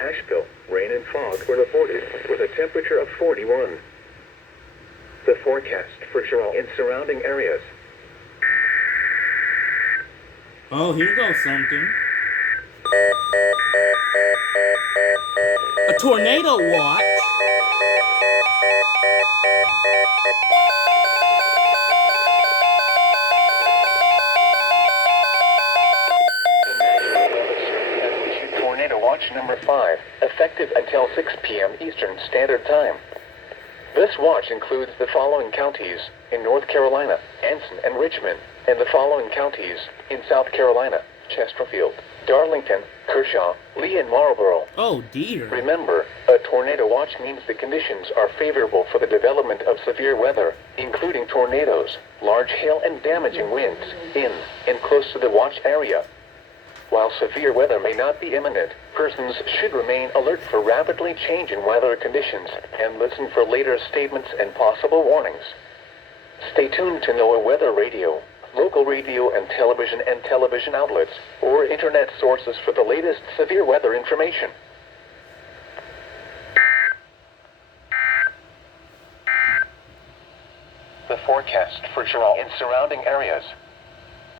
Asheville, rain and fog were reported with a temperature of 41. The forecast for Toronto and surrounding areas. Oh, here goes something. A tornado watch. Tornado watch number 5, effective until 6 p.m. Eastern Standard Time. This watch includes the following counties in North Carolina, Anson and Richmond, and the following counties in South Carolina, Chesterfield, Darlington, Kershaw, Lee, and Marlborough. Oh dear. Remember, a tornado watch means the conditions are favorable for the development of severe weather, including tornadoes, large hail, and damaging winds in and close to the watch area. While severe weather may not be imminent, persons should remain alert for rapidly changing weather conditions and listen for later statements and possible warnings. Stay tuned to NOAA Weather Radio, local radio and television outlets, or internet sources for the latest severe weather information. The forecast for Toronto and surrounding areas.